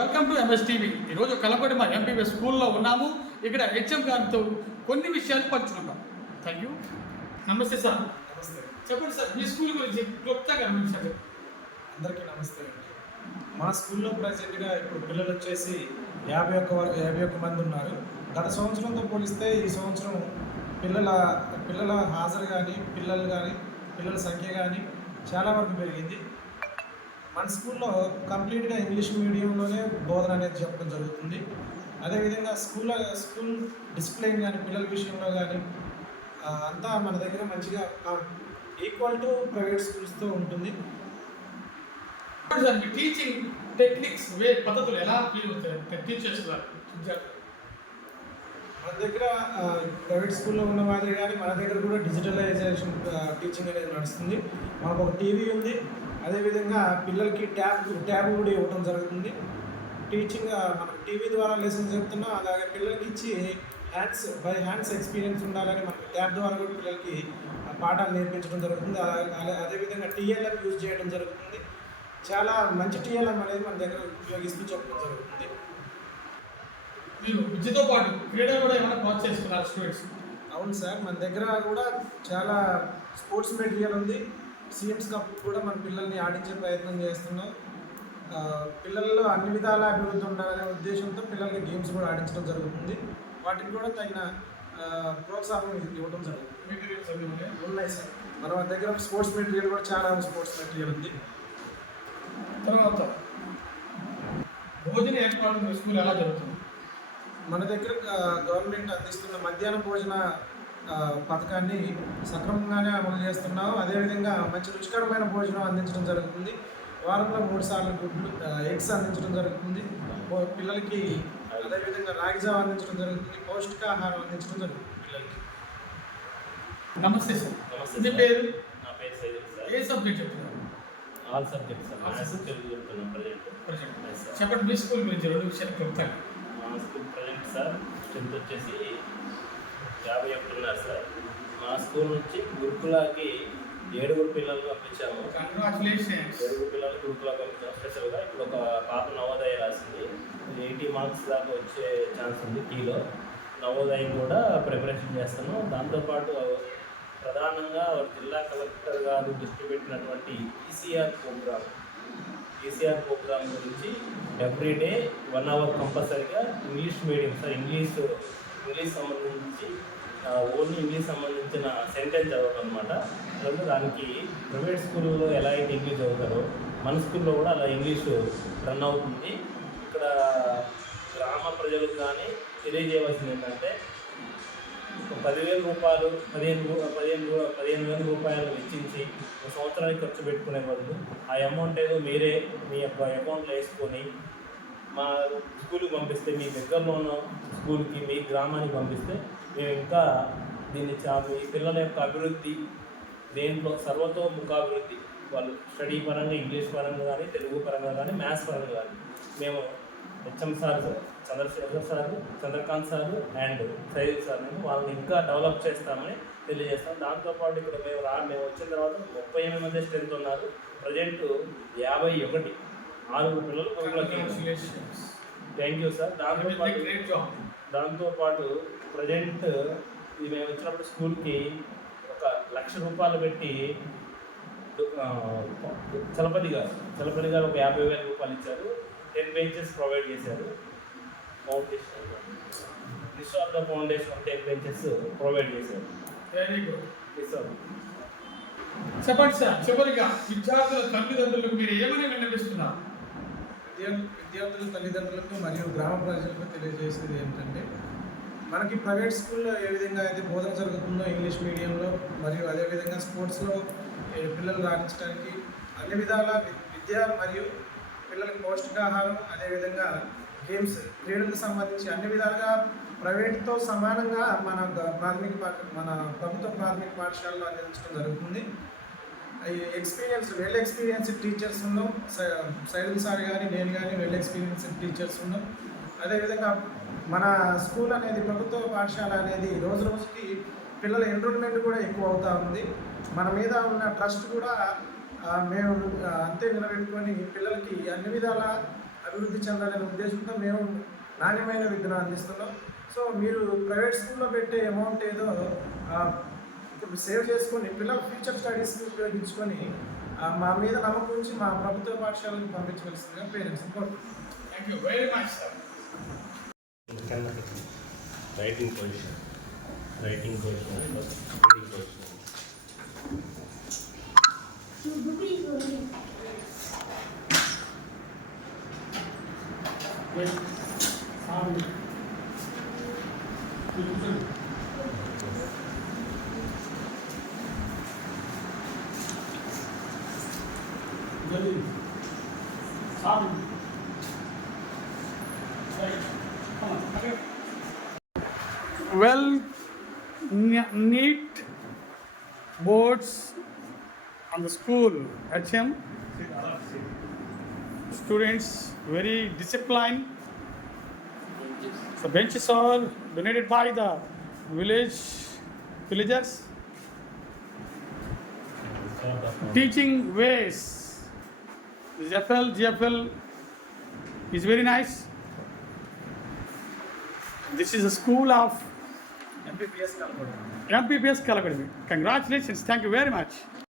Welcome to MS TV. ఈరోజు కలపడి మా MPS స్కూల్లో ఉన్నాము. ఇక్కడ హెచ్ఎం గారితో కొన్ని విషయాలు పంచుకుంటాం. Thank you. నమస్తే సార్. నమస్తే. చెప్పండి సార్, మీ స్కూల్ గురించి క్లుప్తంగా వివరించండి. అందరికీ నమస్తే అండి. మా స్కూల్లో ప్రజెంట్గా ఇప్పుడు పిల్లలు వచ్చేసి 51 మంది ఉన్నారు. గత సంవత్సరంతో పోలిస్తే ఈ సంవత్సరం పిల్లల హాజరు కానీ పిల్లల సంఖ్య కానీ చాలా వరకు పెరిగింది. మన స్కూల్లో కంప్లీట్గా ఇంగ్లీష్ మీడియంలోనే బోధన అనేది చెప్పడం జరుగుతుంది. అదేవిధంగా స్కూల్ డిసిప్లిన్ కానీ పిల్లల విషయంలో కానీ అంతా మన దగ్గర మంచిగా ఈక్వల్ టు ప్రైవేట్ స్కూల్స్తో ఉంటుంది. సార్, మీ టీచింగ్ టెక్నిక్స్ పద్ధతులు ఎలా టీచ్ చేస్తున్నారు? మన దగ్గర ప్రైవేట్ స్కూల్లో ఉన్న మాదిరి కానీ మన దగ్గర కూడా డిజిటలైజేషన్ టీచింగ్ అనేది నడుస్తుంది. మాకు ఒక టీవీ ఉంది. అదేవిధంగా పిల్లలకి ట్యాబ్ కూడా ఇవ్వడం జరుగుతుంది. టీచింగ్ మనకు టీవీ ద్వారా లెసన్స్ చెప్తున్నాం. అలాగే పిల్లలకి ఇచ్చి హ్యాండ్స్ ఎక్స్పీరియన్స్ ఉండాలని మనకి ట్యాబ్ ద్వారా కూడా పిల్లలకి పాఠాలు నేర్పించడం జరుగుతుంది. అదేవిధంగా టీఎల్ఎం యూజ్ చేయడం జరుగుతుంది. చాలా మంచి టీఎల్ఎం అనేది మన దగ్గర ఉపయోగిస్తూ చెప్పడం జరుగుతుంది. మీరు విద్యతో పాటు క్రీడ కూడా ఏమైనా ప్రోత్సహిస్తున్నారు స్టూడెంట్స్? అవును సార్, మన దగ్గర కూడా చాలా స్పోర్ట్స్ మెటీరియల్ ఉంది. సీఎమ్స్ కప్ కూడా మన పిల్లల్ని ఆడించే ప్రయత్నం చేస్తున్నాం. పిల్లల్లో అన్ని విధాల అభివృద్ధి ఉండాలనే ఉద్దేశంతో పిల్లలకి గేమ్స్ కూడా ఆడించడం జరుగుతుంది. వాటికి కూడా తగిన ప్రోత్సాహం ఇవ్వడం జరుగుతుంది. ఉన్నాయి సార్, మన దగ్గర స్పోర్ట్స్ మెటీరియల్ కూడా చాలా స్పోర్ట్స్ మెటీరియల్ ఉంది. తర్వాత భోజన ఏర్పాటు స్కూల్ ఎలా జరుగుతుంది? మన దగ్గర గవర్నమెంట్ అందిస్తున్న మధ్యాహ్న భోజన పథకాన్ని సక్రమంగానే అమలు చేస్తున్నాము. అదేవిధంగా మంచి రుచికరమైన భోజనం అందించడం జరుగుతుంది. వారంలో 3 సార్లు ఎగ్స్ అందించడం జరుగుతుంది పిల్లలకి. అదేవిధంగా రాగి జావ అందించడం జరుగుతుంది. పౌష్టికాహారం అందించడం జరుగుతుంది పిల్లలకి. నమస్తే సార్. నమస్తే. పేరు? నా పేరు సైదుల్ సార్. ఏ సబ్జెక్ట్ చెప్తున్నారు? All subjects sir. Maths, Telugu చెప్తున్నాం ప్రజెంట్. చెప్పండి, మీ స్కూల్ గురించి 2 విషయాలు క్లుప్తంగా. మా స్కూల్ ప్రజెంట్ సార్ స్ట్రెంత్ వచ్చేసి 51 ఉన్నారు సార్. మా స్కూల్ నుంచి గురుకులాకి 7 పిల్లలు పంపించాము. కంగ్రాచులేషన్స్. 7 పిల్లలు గురుకులాకి పంపించాము స్పెషల్గా. ఇప్పుడు ఒక పాప నవోదయ రాసింది. 80 మార్క్స్ దాకా వచ్చే ఛాన్స్ ఉంది టీలో. నవోదయం కూడా ప్రిపరేషన్ చేస్తాను. దాంతోపాటు ప్రధానంగా జిల్లా కలెక్టర్ గారు దృష్టి పెట్టినటువంటి ఈసీఆర్ ప్రోగ్రామ్ గురించి ఎవ్రీడే 1 అవర్ కంపల్సరీగా ఇంగ్లీష్ మీడియం సార్. ఇంగ్లీష్ సంబంధించి ఓన్లీ ఇంగ్లీష్ సంబంధించిన సెంటెన్స్ చదవడం అనమాట. దానికి ప్రైవేట్ స్కూల్లో ఎలా అయితే ఇంగ్లీష్ చదువుతారో మన స్కూల్లో కూడా అలా ఇంగ్లీషు రన్ అవుతుంది. ఇక్కడ గ్రామ ప్రజలకు కానీ తెలియజేయవలసింది ఏంటంటే 10,000 రూపాయలు 15,000 రూపాయలు వెచ్చించి ఒక సంవత్సరానికి ఖర్చు పెట్టుకునే బదులు ఆ అమౌంట్ ఏదో మీరే మీ యొక్క అకౌంట్లో వేసుకొని మా స్కూల్కి పంపిస్తే, మీ దగ్గరలో ఉన్న స్కూల్కి మీ గ్రామానికి పంపిస్తే మేము ఇంకా దీన్ని మీ పిల్లల యొక్క అభివృద్ధి దేంట్లో సర్వతోముఖాభివృద్ధి, వాళ్ళు స్టడీ పరంగా ఇంగ్లీష్ పరంగా కానీ తెలుగు పరంగా కానీ మ్యాథ్స్ పరంగా కానీ మేము HM sir Chandrashekhar sir, Chandrakant sir and Saidul sir వాళ్ళని ఇంకా డెవలప్ చేస్తామని తెలియజేస్తాం. దాంతోపాటు ఇక్కడ మేము వచ్చిన తర్వాత 38 మంది స్ట్రెంత్ ఉన్నారు. ప్రజెంట్ 51 6 పిల్లలు గురుకులకి. Thank you sir. దాంతోపాటు ప్రజెంట్ మేము వచ్చినప్పుడు స్కూల్కి 1,00,000 రూపాయలు పెట్టి చలపతి గారు ఒక 50,000 రూపాయలు ఇచ్చారు. 10 బెంచెస్ ప్రొవైడ్ చేశారు. ఫౌండేషన్ 10 బెంచెస్ ప్రొవైడ్ చేశారు. Very good. చెప్పండి సార్, చివరిగా విద్యార్థుల తల్లిదండ్రులకు మీరు ఏమని విన్నవిస్తున్నారు? విద్యార్థుల తల్లిదండ్రులకు మరియు గ్రామ ప్రజలకు తెలియజేసేది ఏంటంటే, మనకి ప్రైవేట్ స్కూల్లో ఏ విధంగా అయితే బోధన జరుగుతుందో ఇంగ్లీష్ మీడియంలో మరియు అదేవిధంగా స్పోర్ట్స్లో పిల్లలు రాణించడానికి అన్ని విధాల విద్య మరియు పిల్లలకి పౌష్టికాహారం, అదేవిధంగా గేమ్స్, క్రీడలకు సంబంధించి అన్ని విధాలుగా ప్రైవేట్తో సమానంగా మన ప్రభుత్వ ప్రాథమిక పాఠశాలలో అందించడం జరుగుతుంది. వెల్ ఎక్స్పీరియన్స్డ్ టీచర్స్ ఉన్నాం. సైదుల్ సార్ కానీ నేను కానీ వెల్ ఎక్స్పీరియన్స్డ్ టీచర్స్ ఉన్నాం. అదేవిధంగా మన స్కూల్ అనేది, ప్రభుత్వ పాఠశాల అనేది రోజు రోజుకి పిల్లల ఎన్రోల్మెంట్ కూడా ఎక్కువ అవుతూ ఉంది. మన మీద ఉన్న ట్రస్ట్ కూడా మేము అంతే నిలబెట్టుకొని పిల్లలకి అన్ని విధాల అభివృద్ధి చెందాలనే ఉద్దేశంతో మేము నాణ్యమైన విద్యను అందిస్తున్నాం. సో మీరు ప్రైవేట్ స్కూల్లో పెట్టే అమౌంట్ ఏదో ఇప్పుడు సేవ్ చేసుకొని పిల్లల ఫ్యూచర్ స్టడీస్కి ఉపయోగించుకొని మా మీద నమ్మకం ఉంచి మా ప్రభుత్వ పాఠశాలకు పంపించవలసిందిగా పేరెంట్స్ కోరుతున్నాం. Thank you very much sir. Writing position reading position Well, neat boards on the school HM. Students very disciplined. The benches are donated by the villagers. Teaching ways. This GFL is very nice. This is a school of MPPS Kalapudi. MPPS Kalakademi. Congratulations. Thank you very much.